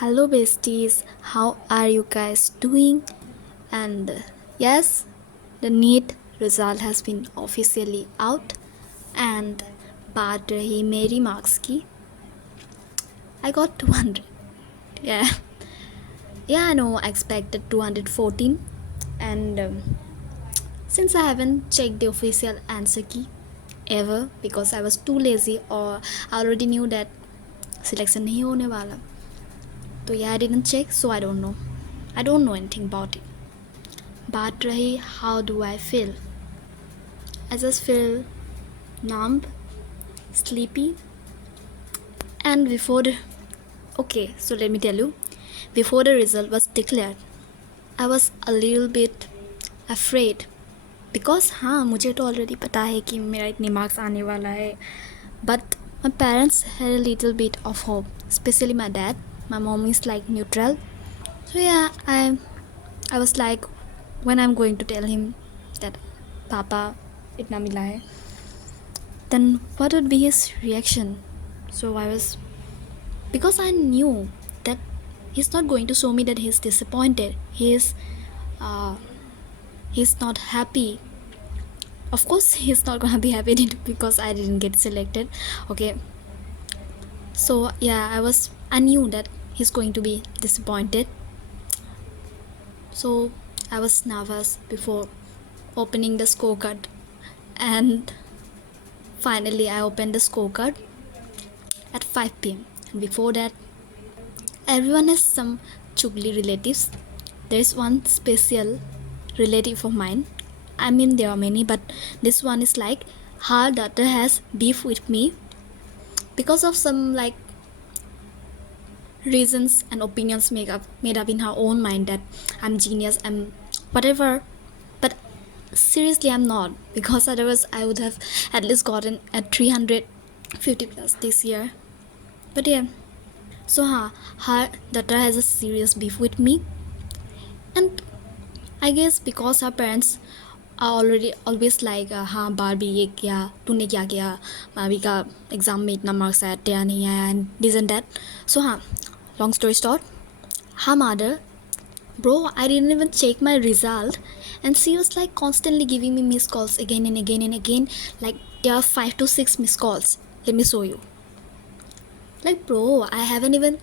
Hello, besties. How are you guys doing? And yes, the NEET result has been officially out. And बात रही मेरी marks की, I got 200. Yeah, yeah, I know. I expected 214, and since I haven't checked the official answer key ever because I was too lazy or I already knew that selection नहीं होने वाला. तो yeah, I didn't check, so I don't know. I don't know anything about it. बात रही how do I feel? I just feel numb, sleepy, and okay, so let me tell you, before the result was declared, I was a little bit afraid because हाँ मुझे तो already पता है कि मेरा इतने marks आने वाला है, but my parents had a little bit of hope, especially my dad. My mom is like neutral, so yeah, I was like, when I'm going to tell him that Papa इतना मिला है, then what would be his reaction? So because I knew that he's not going to show me that he's disappointed, he's not happy. Of course he's not gonna be happy because I didn't get selected. Okay, so yeah, I knew that he's going to be disappointed, so I was nervous before opening the scorecard, and finally I opened the scorecard at 5 p.m. and before that, everyone has some chugli relatives. There is one special relative of mine. I mean, there are many, but this one is like her daughter has beef with me because of some like reasons and opinions made up in her own mind that I'm genius, I'm whatever. But seriously, I'm not, because otherwise I would have at least gotten a 350 plus this year. But yeah, so her daughter has a serious beef with me, and I guess because her parents are already always like हाँ Barbie ये क्या तूने क्या किया, Barbie का exam में इतना marks आया तेरा नहीं आया, and this and that. So हाँ, long story short, her mother, bro, I didn't even check my result, and she was like constantly giving me missed calls again and again and again. Like there are 5 to 6 missed calls. Let me show you. Like bro, I haven't even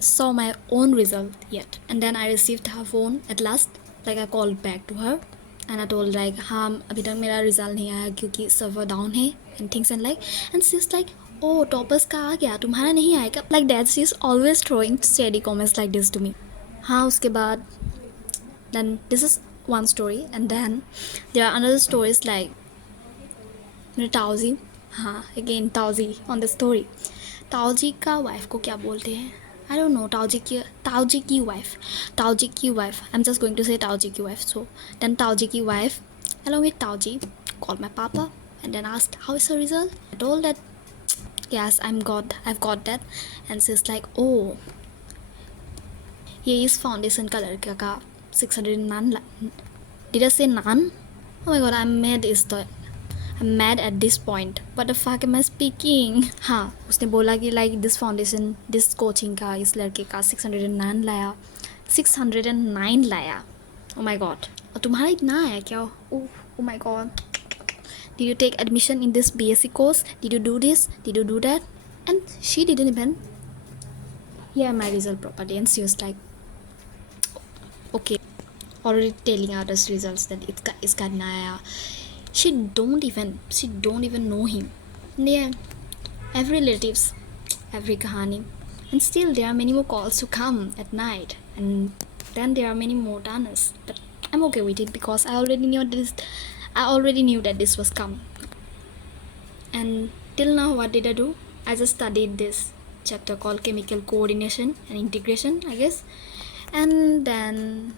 saw my own result yet. And then I received her phone at last. Like I called back to her and I told like हाँ अभी तक मेरा result नहीं आया क्योंकि server down है and things and like, and she's like, oh toppers का आ गया तुम्हारा नहीं आएगा, like that. She's always throwing shady comments like this to me. हाँ उसके बाद, then this is one story, and then there are another stories like मेरे ताऊजी, हाँ again ताऊजी on the story. ताऊजी का वाइफ को क्या बोलते हैं, I don't know. ताऊजी की wife. I'm just going to say ताऊजी की wife. So then ताऊजी की wife along with ताऊजी called my papa and then asked how is her result. I told that yes, I've got that, and she's like, oh ये इस foundation का लड़का का 609. Did I say none? Oh my god, I'm mad at this point. What the fuck am I speaking? हाँ उसने बोला कि like this foundation, this coaching का इस लड़के का 609 लाया. 609 लाया. Oh my god. और तुम्हारा इतना आया क्या? Oh my god. Did you take admission in this BSc course? Did you do this? Did you do that? And she didn't even hear my result properly, and she was like, okay, already telling others results that इसका इतना आया. She don't even know him. Yeah, every relatives, every kahani, and still there are many more calls to come at night, and then there are many more donors. But I'm okay with it because I already knew that this was coming. And till now, what did I do? I just studied this chapter called chemical coordination and integration, I guess. And then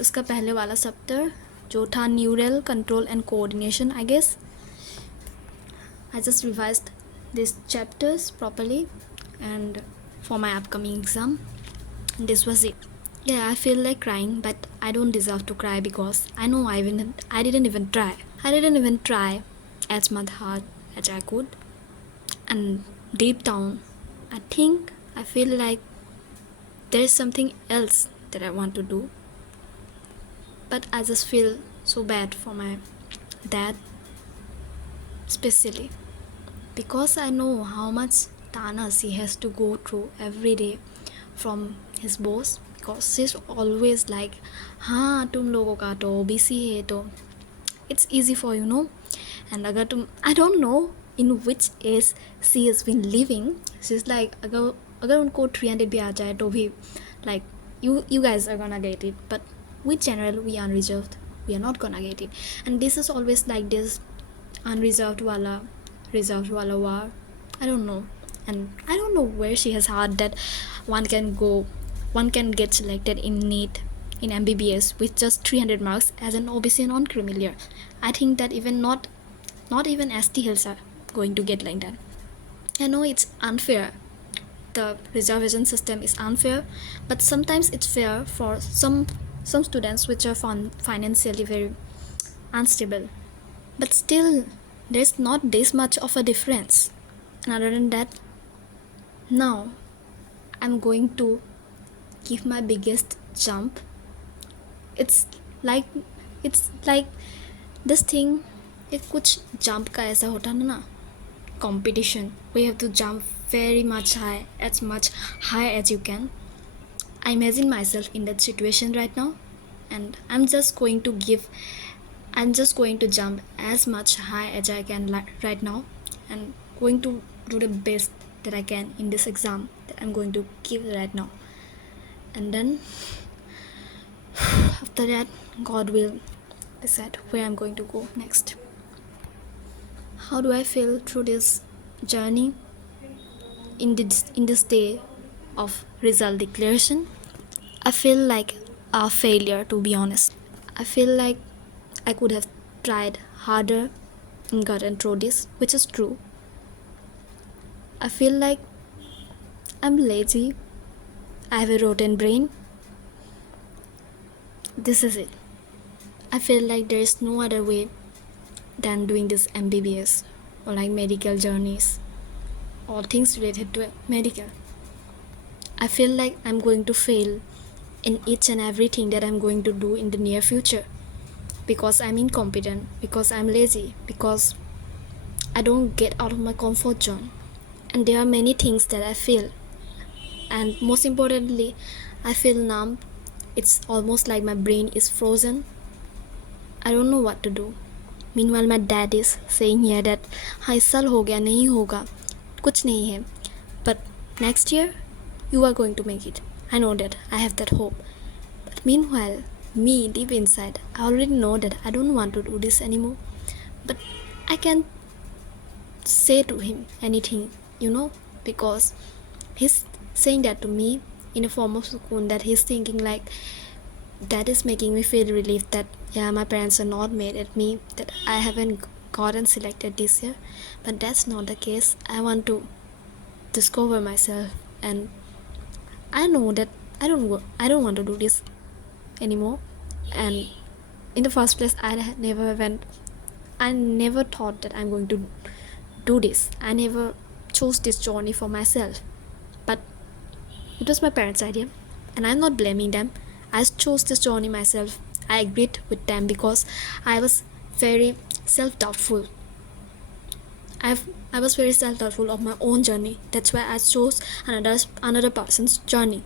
उसका पहले वाला chapter जो था neural control and coordination, I guess. I just revised these chapters properly and for my upcoming exam. And this was it. Yeah, I feel like crying, but I don't deserve to cry because I know I didn't even try. I didn't even try as much hard as I could. And deep down, I think I feel like there's something else that I want to do, but I just feel so bad for my dad, especially because I know how much tanas he has to go through every day from his boss, because she's always like, हाँ तुम लोगों का तो OBC है तो it's easy for you know. And अगर तुम, I don't know in which age she has been living, she's like अगर अगर उनको 300 भी आ जाए तो भी like you guys are gonna get it, but we general we unreserved, we are not gonna get it. And this is always like this unreserved wala reserved wala war. I don't know, and I don't know where she has heard that one can get selected in NEET in MBBS with just 300 marks as an OBC non-criminal. I think that even not even ST hills are going to get like that. I know it's unfair, the reservation system is unfair, but sometimes it's fair for some students which are financially very unstable, but still there's not this much of a difference. And other than that, now I'm going to give my biggest jump. It's like this thing, एक कुछ jump का ऐसा होता है ना, competition, we have to jump very much high, as much high as you can. I imagine myself in that situation right now, and I'm just going to jump as much high as I can right now, and going to do the best that I can in this exam that I'm going to give right now. And then after that, God will decide where I'm going to go next. How do I feel through this journey in this day of result declaration? I feel like a failure, to be honest. I feel like I could have tried harder and gotten through this, which is true. I feel like I'm lazy, I have a rotten brain. This is it. I feel like there is no other way than doing this MBBS or like medical journeys or things related to medical. I feel like I'm going to fail in each and everything that I'm going to do in the near future, because I'm incompetent, because I'm lazy, because I don't get out of my comfort zone. And there are many things that I feel, and most importantly, I feel numb. It's almost like my brain is frozen. I don't know what to do. Meanwhile, my dad is saying here that हाँ इस साल हो गया, नहीं होगा, कुछ नहीं है, but next year you are going to make it. I know that, I have that hope. But meanwhile, me deep inside, I already know that I don't want to do this anymore. But I can't say to him anything, because he's saying that to me in a form of sukoon, that he's thinking like that is making me feel relieved that yeah, my parents are not mad at me that I haven't gotten selected this year. But that's not the case. I want to discover myself, and I know that I don't want to do this anymore. And in the first place, I never thought that I'm going to do this. I never chose this journey for myself, but it was my parents' idea, and I'm not blaming them. I chose this journey myself. I agreed with them because I was very self-doubtful. I was very self-doubtful of my own journey. That's why I chose another person's journey.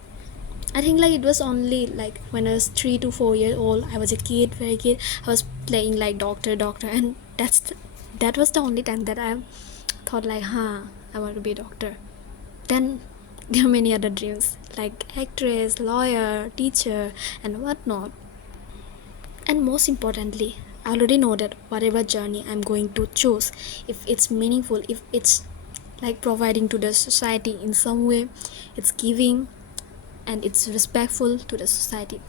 I think like it was only like when I was 3 to 4 years old. I was a kid, very kid. I was playing like doctor, and that was the only time that I thought like, I want to be a doctor. Then there are many other dreams like actress, lawyer, teacher, and whatnot. And most importantly, I already know that whatever journey I'm going to choose, if it's meaningful, if it's like providing to the society in some way, it's giving and it's respectful to the society,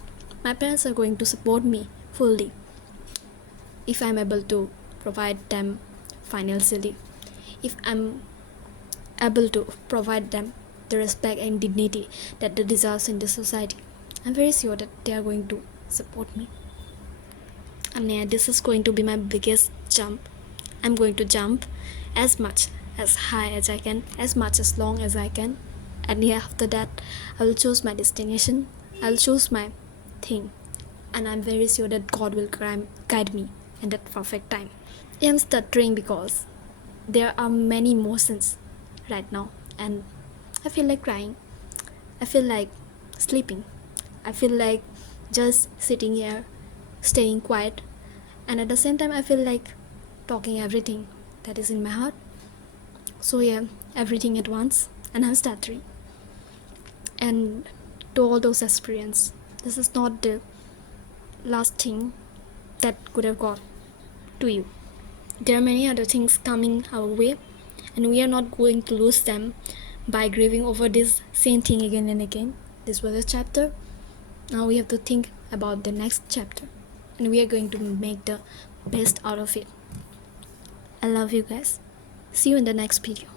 my parents are going to support me fully if I'm able to provide them financially, if I'm able to provide them the respect and dignity that they deserve in the society. I'm very sure that they are going to support me. And yeah, this is going to be my biggest jump. I'm going to jump as much as high as I can, as much as long as I can. and yeah, after that I will choose my destination, I'll choose my thing, and I'm very sure that God will guide me in that perfect time. I'm stuttering because there are many emotions right now, and I feel like crying, I feel like sleeping, I feel like just sitting here, staying quiet, and at the same time I feel like talking everything that is in my heart. So yeah, everything at once, and I'm stuttering. And to all those aspirants, this is not the last thing that could have got to you. There are many other things coming our way, and we are not going to lose them by grieving over this same thing again and again. This was a chapter. Now we have to think about the next chapter, and we are going to make the best out of it. I love you guys. See you in the next video.